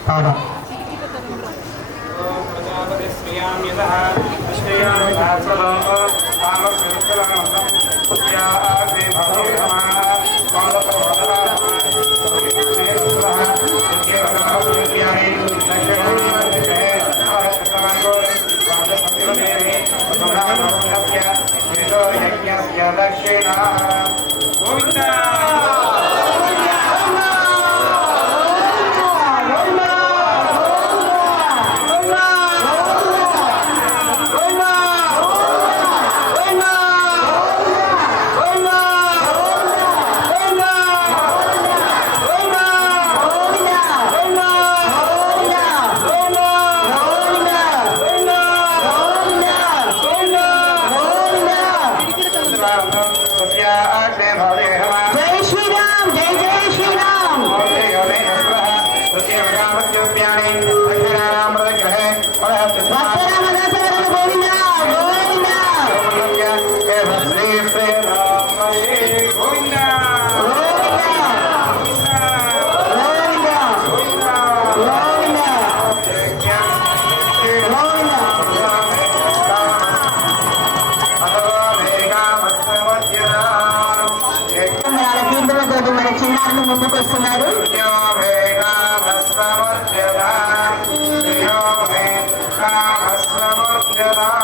పాట ముందుకు వస్తున్నారు.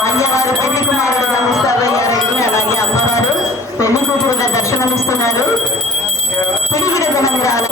అయ్యవారు పెళ్లి కుమారుడు గమనిస్తారయ్యారండి. అలాగే అమ్మవారు పెళ్లి కూతురుగా దర్శనమిస్తున్నారు. తిరిగిన దినంగాలు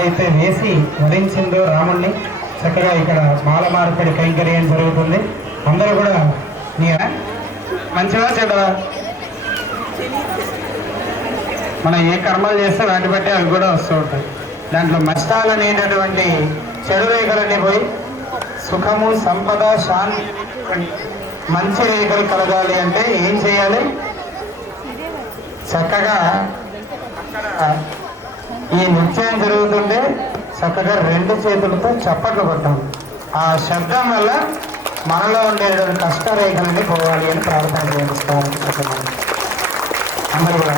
అయితే వేసి వరించిందో రాముణ్ణి చక్కగా ఇక్కడ మాల మార్పిడి కైంకర్యం జరుగుతుంది. అందరూ కూడా మంచిగా చెడ్డదా మనం ఏ కర్మలు చేస్తే వాటి బట్టి అవి కూడా వస్తూ ఉంటాయి. దాంట్లో నష్టాలు అనేటటువంటి చెడు రేఖలన్నీ పోయి సుఖము సంపద శాంతి మంచి రేఖలు కలగాలి అంటే ఏం చేయాలి? చక్కగా ఈ నృత్యం జరుగుతుంటే చక్కగా రెండు చేతులతో చప్పట్లు కొట్టాలి. ఆ శబ్దం వల్ల మనలో ఉండేటువంటి కష్టరేఖలన్నీ పోవాలి అని ప్రార్థన చేస్తామని చెప్పండి. అందరూ కూడా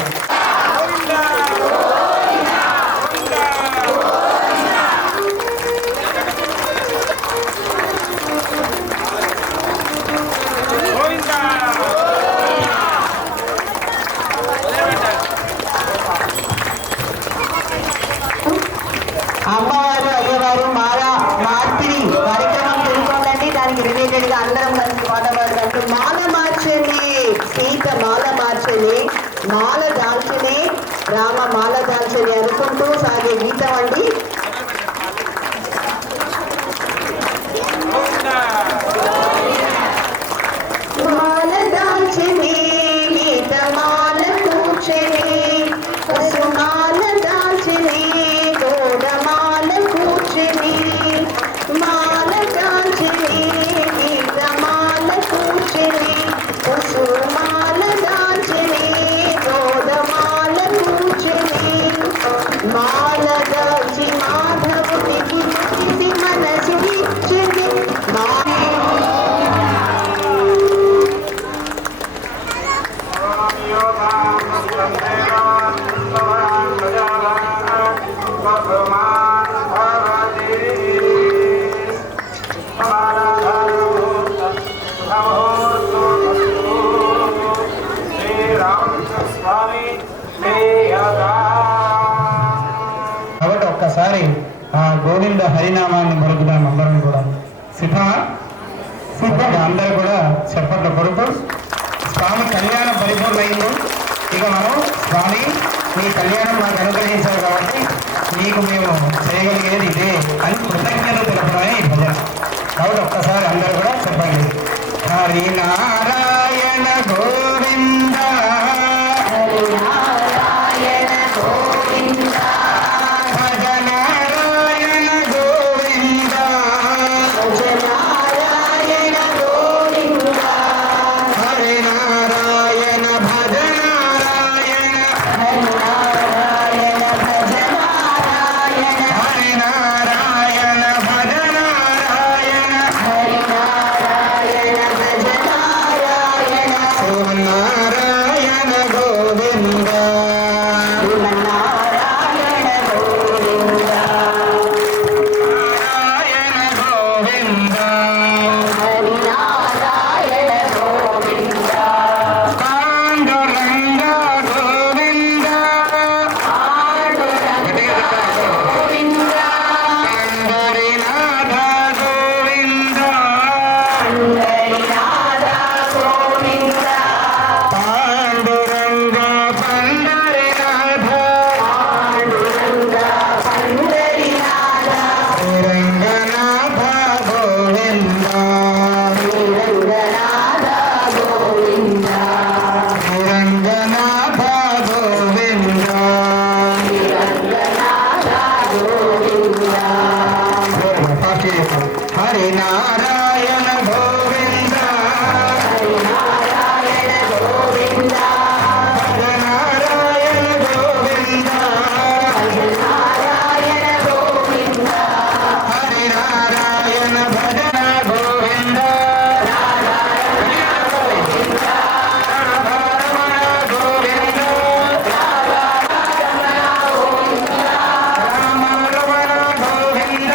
అమ్మ సీత మాల మార్చని మాల దాల్చని రామ మాల దాల్చని అనుకుంటూ సాగే గీతం అండి. మాల దాల్చని గీత మాల కూర్చని పసుమాల దాల్చని గోడమాల కూర్చని మాల దాల్చని గీత మాల కూర్చని పసుమాల దాల్చని గోడమాల కూర్చని మాల దాల్చి మాధవునికి ముక్తి మనసు ఇచ్చని కాబట్టి ఒక్కసారి ఆ గోవింద హరినామాన్ని పలుకుదాం అందరం కూడా. సిద్ధమా? అందరూ కూడా చెప్పట్లు కొడుతూ స్వామి కళ్యాణం పరిపూర్ణమైంది. ఇక మనం స్వామి మీ కళ్యాణం మాకు అనుగ్రహించారు కాబట్టి మీకు మేము చేయగలిగేది ఇదే అని కృతజ్ఞత తెలపడమే ఈ భజన. కాబట్టి ఒక్కసారి అందరూ కూడా చెప్పండి. హరి నారాయణ గోవింద హరి నారాయణ గోవింద భజ నారాయణ గోవింద భజ నారాయణ గోవింద హరి నారాయణ భజ నారాయణ హరి నారాయణ భజ నారాయణ హరి నారాయణ భజ నారాయణ హరి నారాయణ భజ నారాయణ శ్రీమన్నారాయణ గోవింద శ్రీమన్నారాయణ గోవింద నారాయణ గోవింద హరి నారాయణ గోవింద పాండురంగ గోవింద పాండురంగ గోవింద పండరీనాథ గోవింద పండరీనాథ గోవింద పాండురంగ పండరీనాథ పాండురంగ పండరీనాథ శ్రీరంగనాథ గోవింద శ్రీరంగనాథ గోవింద శ్రీరంగనాథ గోవింద శ్రీరంగనాథ గోవింద హరి నారాయణ గోవింద హరి నారాయణ గోవింద భజ నారాయణ గోవింద భజ నారాయణ గోవింద హరి నారాయణ భజన గోవింద నారాయణ గోవింద రమణ గోవింద రామ రమణ గోవింద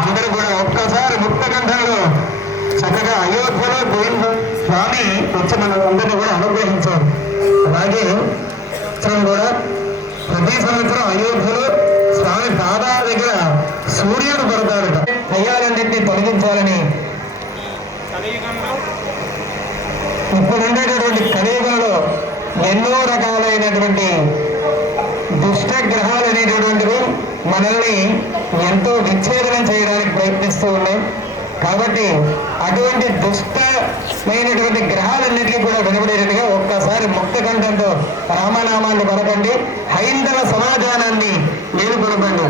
అందరూ కూడా ఒక్కసారి ముక్త కంఠంలో చక్కగా అయోధ్యలో గోవింద స్వామి వచ్చి మన అందరినీ కూడా అనుగ్రహించారు. అలాగే సంవత్సరం కూడా ప్రతి సంవత్సరం అయోధ్యలో స్వామి పాదాల దగ్గర సూర్యుడు పడతాడట. దయ్యాలన్నింటినీ తొలగించాలని ఇప్పుడు ఉండేటటువంటి కలియుగంలో ఎన్నో రకాలైనటువంటి దుష్ట గ్రహాలు అనేటటువంటివి మనల్ని ఎంతో విచ్ఛేదనం చేయడానికి ప్రయత్నిస్తూ ఉన్నాయి. కాబట్టి అటువంటి దుష్టమైనటువంటి గ్రహాలన్నింటినీ కూడా వెలువడేటట్టుగా ఒక్కసారి ముక్త కంఠంతో రామనామాన్ని పలకండి. హైందవ సమాజానాన్ని మేలుకొలపండి.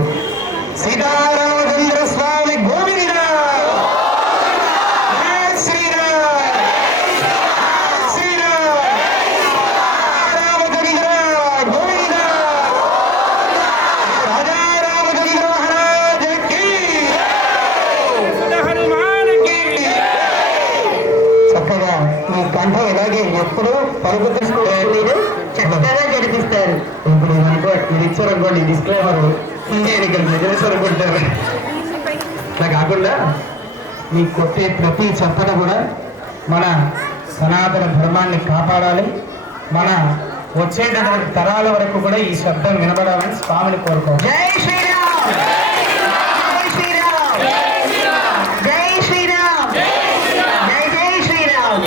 సీతారామచంద్ర స్వామి గోవింద కంఠం ఇలాగే ఎప్పుడు పరుగు మీరు చక్కగా గడిపిస్తారు. ఇప్పుడు ఇది ఇచ్చారనుకోండి డిస్క్లైమర్ ఇక్కడ నిజమేశ్వరం కొట్టారు. అట్లా కాకుండా మీ కొట్టే ప్రతి చప్పట కూడా మన సనాతన ధర్మాన్ని కాపాడాలి, మన వచ్చేటటువంటి తరాల వరకు కూడా ఈ శబ్దం వినబడాలని స్వామిని కోరుకోవాలి. జై శ్రీరామ్, జై శ్రీరామ్, జై శ్రీరామ్, జై జై శ్రీరామ్.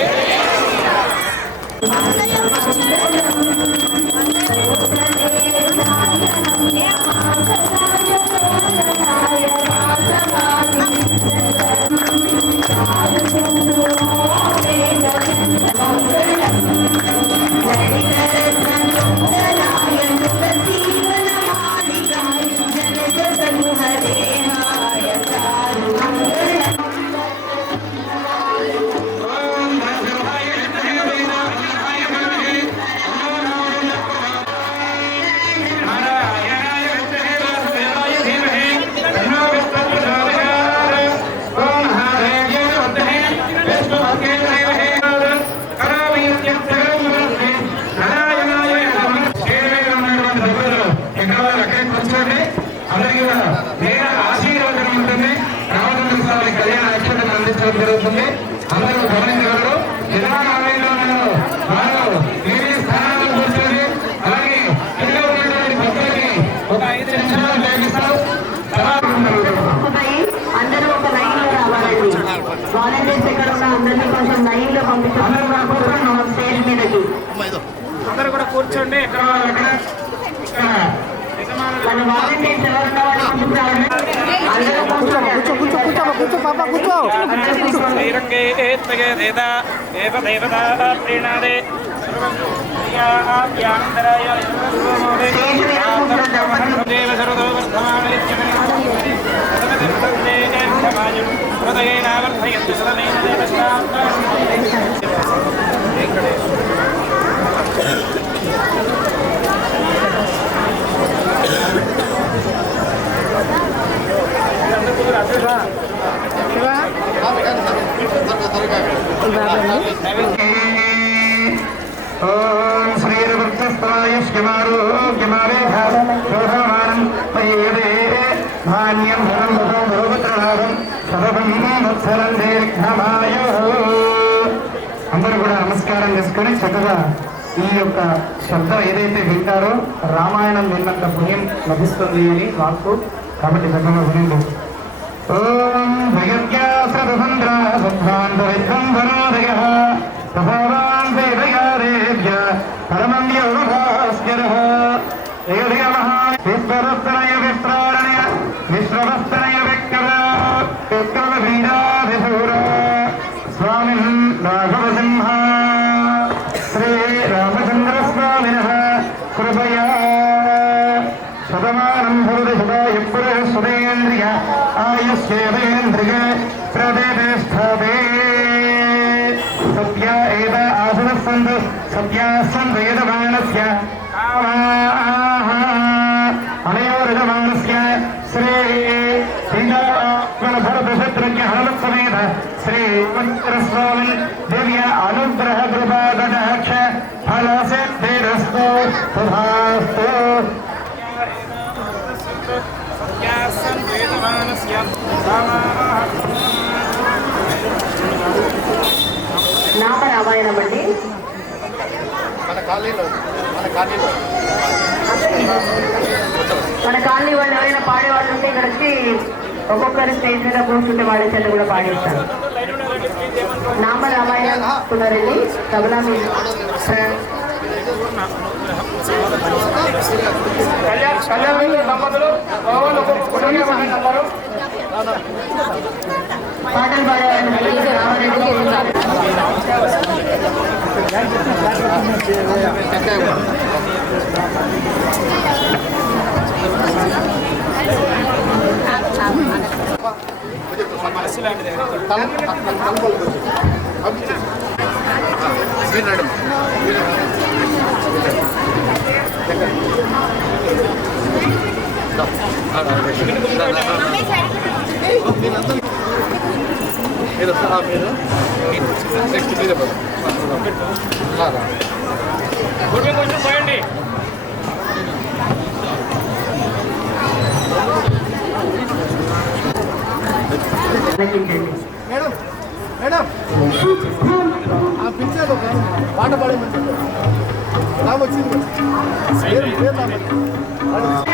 జరుగుతుంది. అందరూ గమనించగలరు. విధానాలయంలో వారు ఏ స్థానాల్లో కూర్చొని అలాగే కింద ఉన్నటువంటి భక్తులకి ఒక 5 నిమిషాలు ఉపయోగిస్తారు. అందరూ ఒక లైన్ లో రావాలండి. వాలంటీర్స్ ఎక్కడ ఉన్నా అందరినీ కొంచెం లైన్ లో పంపించారు. స్టేజ్ మీదకి అందరూ కూడా కూర్చోండి. ఎక్కడ మన వాలంటీర్స్ ఎవరున్నా వాళ్ళు కొంచెం రావాలి. అందరూ శ్రీరంగే దేవత దేవతా ప్రీణాదే దేవ సర్వతో వర్ధమానయత్యమేనావర్ధయంతు సదనేన ఓం శ్రీరవృత్తస్పాయమారోగ్యమారేధానం ధాన్యం ధనం భోగత్రలాభం సదం వత్సరం దీర్ఘమాయు. అందరూ కూడా నమస్కారం చేసుకొని చక్కగా ఈ యొక్క శబ్దం ఏదైతే వింటారో రామాయణం విన్నంత పుణ్యం లభిస్తుంది అని వాక్కు. కాబట్టి చక్కగా వినండి. ఓం భయజ్ఞాసంద్ర సద్భాంతరిద్వంధనాదయః సభావాన్ వేదయారేభ్య పరమంయోగభాస్కరః ఏదయ మహా విశ్వరస్తనయ విప్రారణయ విశ్వవస్తనయ విక్ర విక్రమ వీరాధిశూర స్వామిన్ రాఘవసింహ శ్రీ రామచంద్ర స్వామినః కృపయా శతమానం భవతి శతాయు పురుష సురేంద్రియ ఆయుష్యేంద్రియ ప్రతిష్టతే. సత్య ఏద ఆసనస్సంతు సత్యాస్సంతు యజమానస్య కామాః అనయోరజమానస్య శ్రీ భరతశత్రుఘ్న హనుమత్సమేత శ్రీ మంత్రస్వామి దివ్య అనుగ్రహ కృపాకటాక్ష ఫలసిద్ధిరస్తు తథాస్తు. నామ రామాయణం అండి. మన కాలనీ వాళ్ళు ఎవరైనా పాడేవాళ్ళు ఉంటే ఇక్కడ వచ్చి ఒక్కొక్కరి స్టేజ్ మీద కూర్చుంటే వాళ్ళ చేత కూడా పాడిస్తారు. నామ రామాయణం ఉన్నారండి. తబలా మీద పాటలు పాడేవాళ్ళు రావాలండి. కొంచెం పోయండి. మేడం మేడం ఆ పిక్చర్ పాట పాడేమంటే నాకు వచ్చింది మనసు